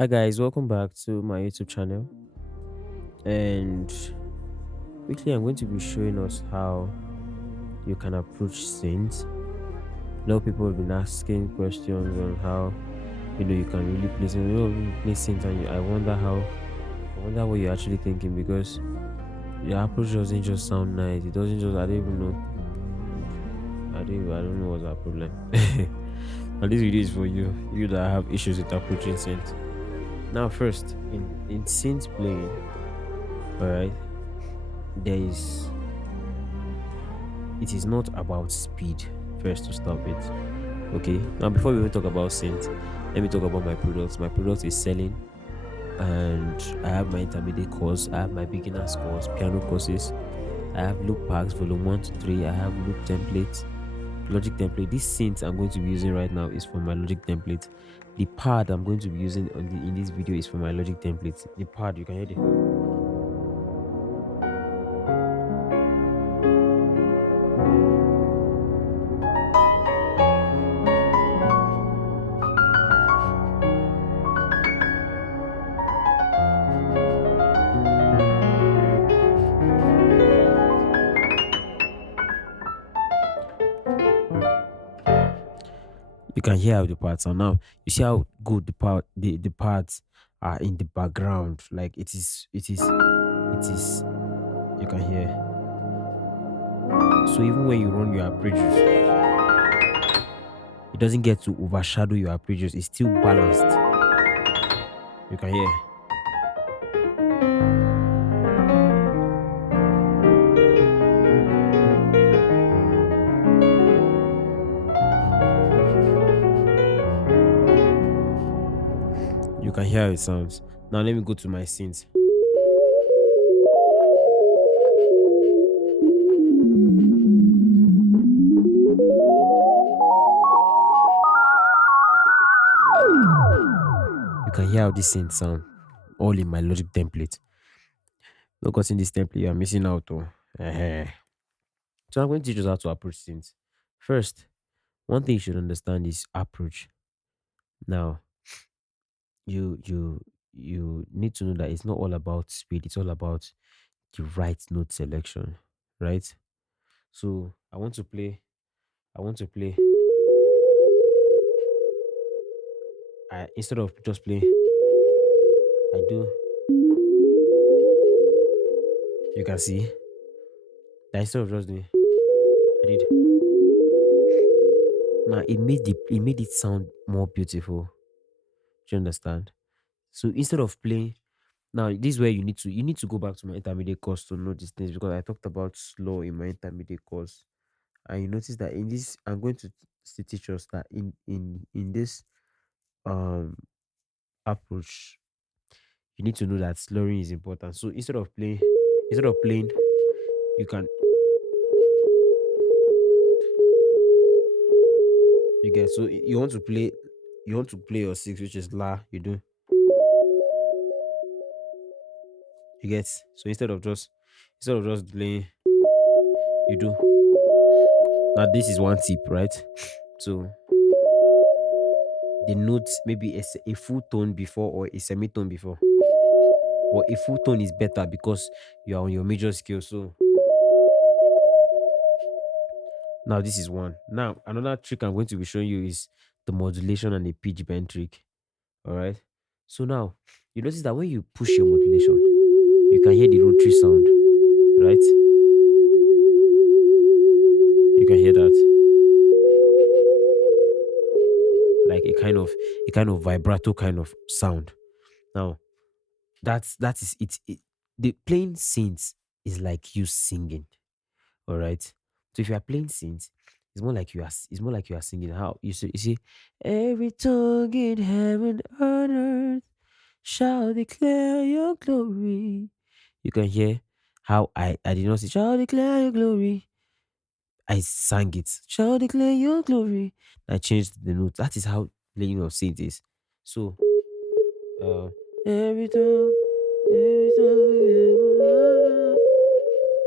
Hi guys, welcome back to my YouTube channel. And quickly, I'm going to be showing us how you can approach synth. A lot of people have been asking questions on how you can really play synth. Really play synth, and I wonder what you're actually thinking because your approach doesn't just sound nice. It doesn't just. I don't even know. I don't know what's our problem. And this video is for you that have issues with approaching synth. Now, first in synth playing, all right, there is it is not about speed first to start with. Okay, now before we even talk about synth, let me talk about my products. My product is selling, and I have my intermediate course, I have my beginners course, piano courses, I have loop packs volume 1 to 3, I have loop templates, logic template. This synth I'm going to be using right now is for my logic template. The pad I'm going to be using in this video is for my logic template. The pad, you can hear it. You can hear how the parts are now. You see how good the parts are in the background. Like it is you can hear. So even when you run your arpeggios, it doesn't get to overshadow your arpeggios. It's still balanced. You can hear. You can hear how it sounds. Now let me go to my synth. You can hear how this synth sound. All in my logic template. Not cutting this template, you are missing out. Oh. So I'm going to teach us how to approach synth. First, one thing you should understand is approach. Now, you need to know that it's not all about speed, it's all about the right note selection, right? So I want to play instead of just play, I do, you can see that instead of just doing, I did. Now it made it sound more beautiful. Do you understand? So instead of playing, now this is where you need to go back to my intermediate course to know these things, because I talked about slow in my intermediate course. And you notice that in this, I'm going to teach us that in this um approach, you need to know that slurring is important. So instead of playing, you can, you get, so you want to play your six, which is la, you get. So instead of just playing, you do. Now this is one tip, right? So the notes, maybe a full tone before or a semitone before, but a full tone is better because you are on your major scale. So now this is one. Now another trick I'm going to be showing you is the modulation and the pitch bend trick. All right. So now you notice that when you push your modulation, you can hear the rotary sound, right? You can hear that, like a kind of vibrato kind of sound. Now that is it. The playing synths is like you singing. All right. So if you are playing synths, it's more like you are singing. How you see every tongue in heaven on earth shall declare your glory. You can hear how I did not say shall declare your glory. I sang it. Shall declare your glory. I changed the note. That is how playing of synth is. So uh every tongue, every tongue,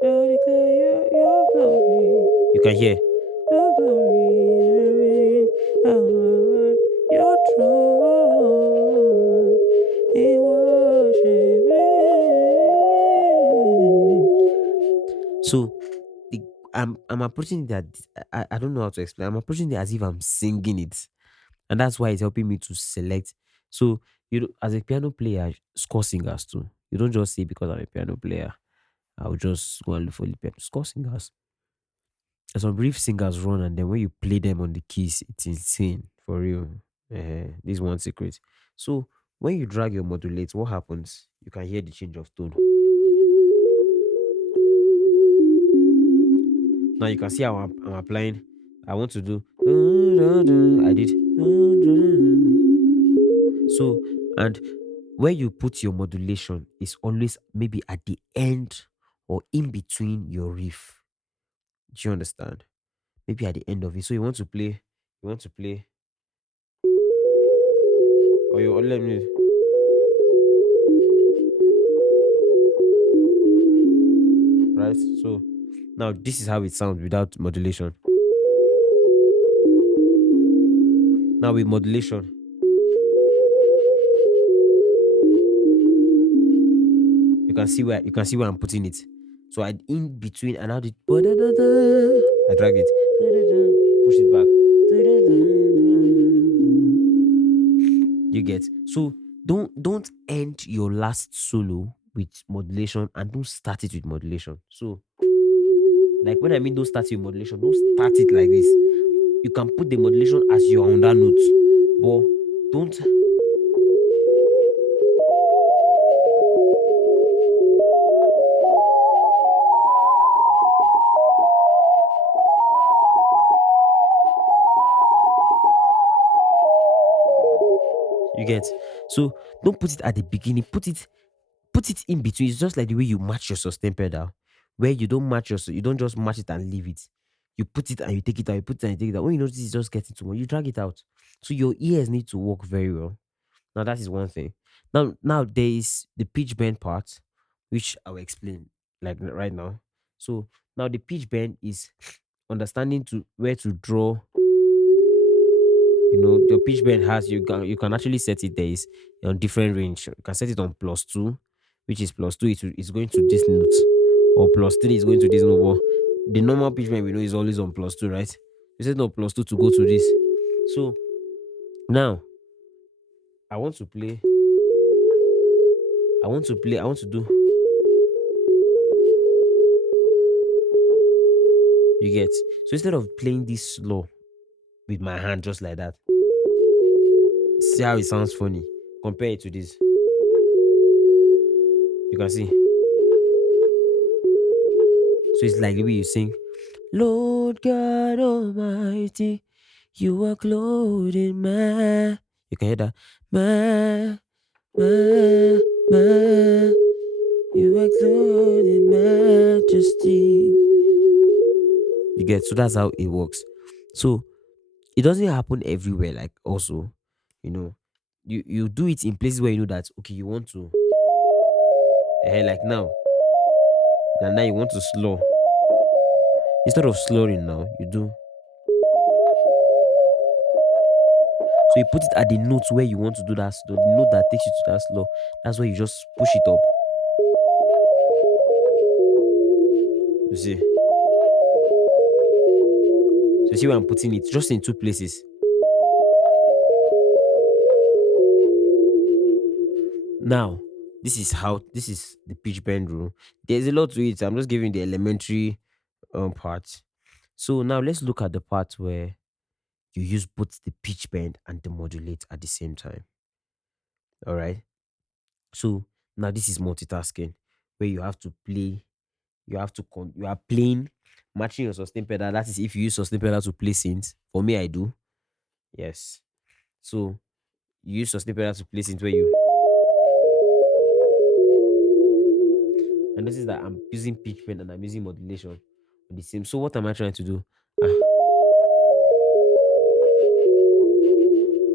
shall declare your glory. You can hear your glory, your throne. I'm approaching that. I don't know how to explain. I'm approaching it as if I'm singing it, and that's why it's helping me to select. So as a piano player, score singers too. You don't just say because I'm a piano player, I'll just go and look for the piano score singers. And some brief singers run, and then when you play them on the keys, it's insane for real. This is one secret. So when you drag your modulate, what happens? You can hear the change of tone. Now you can see how I'm applying. I want to do. I did. So, and where you put your modulation is always maybe at the end or in between your riff. Do you understand? Maybe at the end of it. So you want to play, or you let me, right? So now this is how it sounds without modulation. Now with modulation, you can see where I'm putting it. So I in between and now the I dragged it, push it back. You get. So don't end your last solo with modulation and don't start it with modulation. So like when I mean don't start it with modulation, don't start it like this. You can put the modulation as your under note, but don't. You get. So don't put it at the beginning. Put it in between. It's just like the way you match your sustain pedal, where you don't match you don't just match it and leave it. You put it and you take it out. You put it and you take it out. When you notice it's just getting too much, you drag it out. So your ears need to work very well. Now that is one thing. Now there is the pitch bend part, which I will explain like right now. So now the pitch bend is understanding to where to draw. The pitch bend has you can actually set it. There is on different range. You can set it on +2, which is +2 is going to this note, or +3 is going to this note. But the normal pitch bend we know is always on +2, right? You set it on +2 to go to this. So now I want to play. I want to play. I want to do. You get. So instead of playing this slow with my hand just like that, see how it sounds funny. Compare it to this. You can see. So it's like the way you sing, Lord God Almighty, you are clothed in man. You can hear that. Man, man, man, you are clothed in majesty. You get. So that's how it works. So it doesn't happen everywhere. Like also, you know, you do it in places where you know that okay, you want to like now. And now you want to slow. Instead of slowing now, you do. So you put it at the note where you want to do that, the note that takes you to that slow. That's where you just push it up. You see? So you see where I'm putting it? Just in two places. Now, this is the pitch bend rule. There's a lot to it. I'm just giving the elementary part. So now let's look at the part where you use both the pitch bend and the modulate at the same time. All right. So now this is multitasking, where you have to play. You are playing, matching your sustain pedal. That is if you use sustain pedal to play synth. For me, I do. Yes. So you use sustain pedal to play synth where you. And notice that I'm using pitch bend and I'm using modulation on the same. So what am I trying to do? Ah.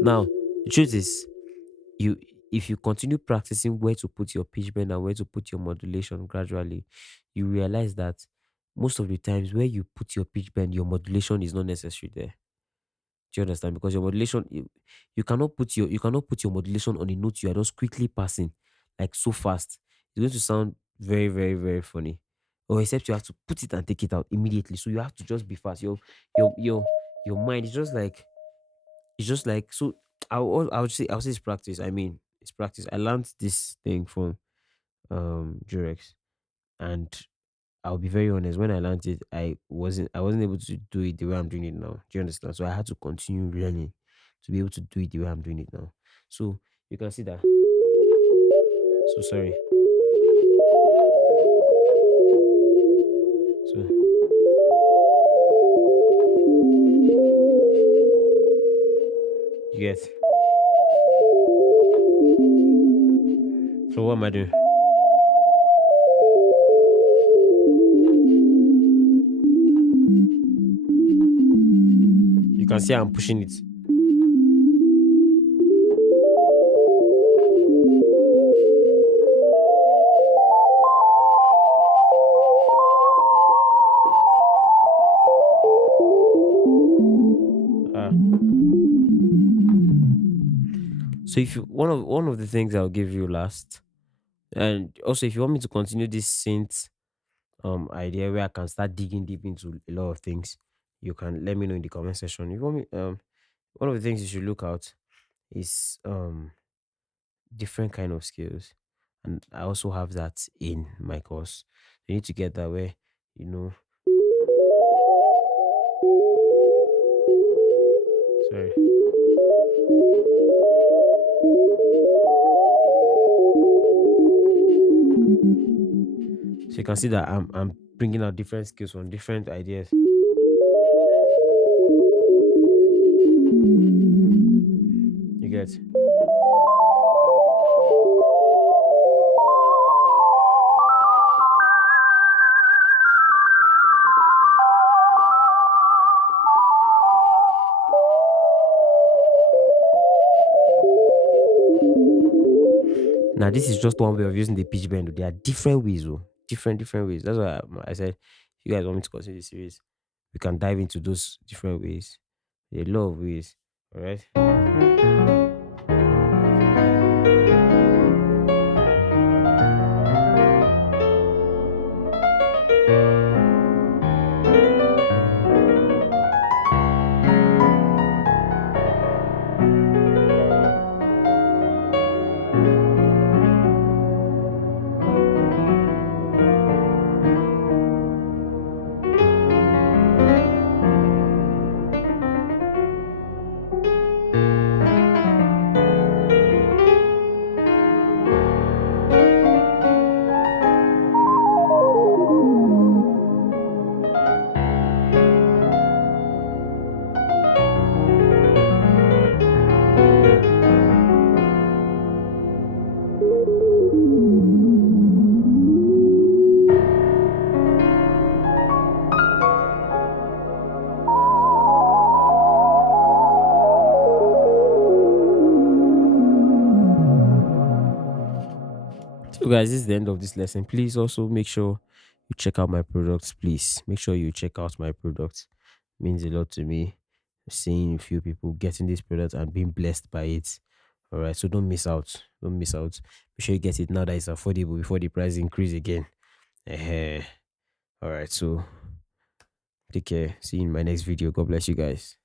Now the truth is, you if you continue practicing where to put your pitch bend and where to put your modulation gradually, you realize that most of the times where you put your pitch bend, your modulation is not necessary there. Do you understand? Because your modulation, you cannot put your modulation on a note you are just quickly passing, like so fast. It's going to sound very, very, very funny. or except you have to put it and take it out immediately. So you have to just be fast. Your mind is just like, it's just like, so. I would say it's practice. I mean, it's practice. I learned this thing from Durex, and I'll be very honest. When I learned it, I wasn't able to do it the way I'm doing it now. Do you understand? So I had to continue learning to be able to do it the way I'm doing it now. So you can see that. So sorry. So you get. So what am I doing? You can see I'm pushing it. Ah. So if you one of the things I'll give you last, and also if you want me to continue this synth idea where I can start digging deep into a lot of things, you can let me know in the comment section. If you want me one of the things you should look out is different kind of skills, and I also have that in my course. You need to get that where you know. Sorry. So you can see that I'm bringing out different skills from different ideas. You get. Now this is just one way of using the pitch bend. There are different ways, oh, different ways. That's why I said, if you guys want me to continue the series, we can dive into those different ways. There are a lot of ways. All right. So, guys, this is the end of this lesson. Please also make sure you check out my products. Please make sure you check out my products. It means a lot to me. Seeing a few people getting this product and being blessed by it. All right, so don't miss out. Don't miss out. Make sure you get it now that it's affordable before the price increase again. All right, so take care. See you in my next video. God bless you guys.